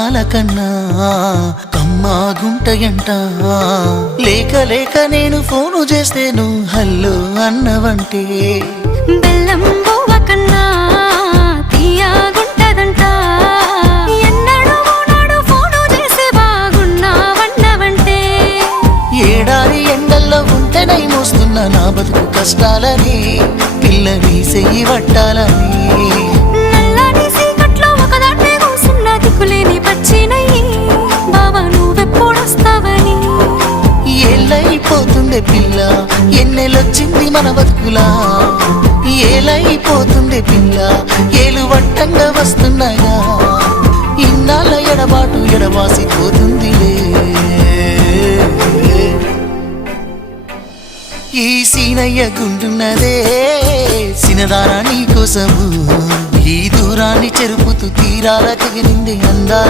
అందాల కన్నా కమ్మాగుంటయంట. లేక లేక నేను ఫోను చేస్తే నువ్వు హల్లో అన్నవంటే బెల్లం బువ్వ కన్నా తీయగుంటదంట. ఎన్నడూ నాడు ఫోను చేసి బాగున్నావన్నవంటే ఏడాది ఎండల్లో ఉంటేనై మోస్తున్న నా బతుకు కష్టాలని పిల్లని చెయ్యి పట్టాలని నల్లని సీకట్లో ఒకదాన్నే కూసున్న దిక్కులేని పచ్చినయ్యి బావా నువ్వెప్పుడొస్తావని. ఏళ్ళైపోతుందే పిల్ల ఎన్నెలొచ్చింది మన బతుకులా, ఏలైపోతుందే పిల్ల ఏలు వట్టంగా వస్తున్నాయా. ఇన్నాళ్ళ ఎడబాటు ఎడవాసిపోతుందిలే. ఈ సీనయ్య గుండున్నదే సినదారా నీ కోసము, ఈ దూరాన్ని చెరుపుతూ తీరాల తెగిరింది అందా.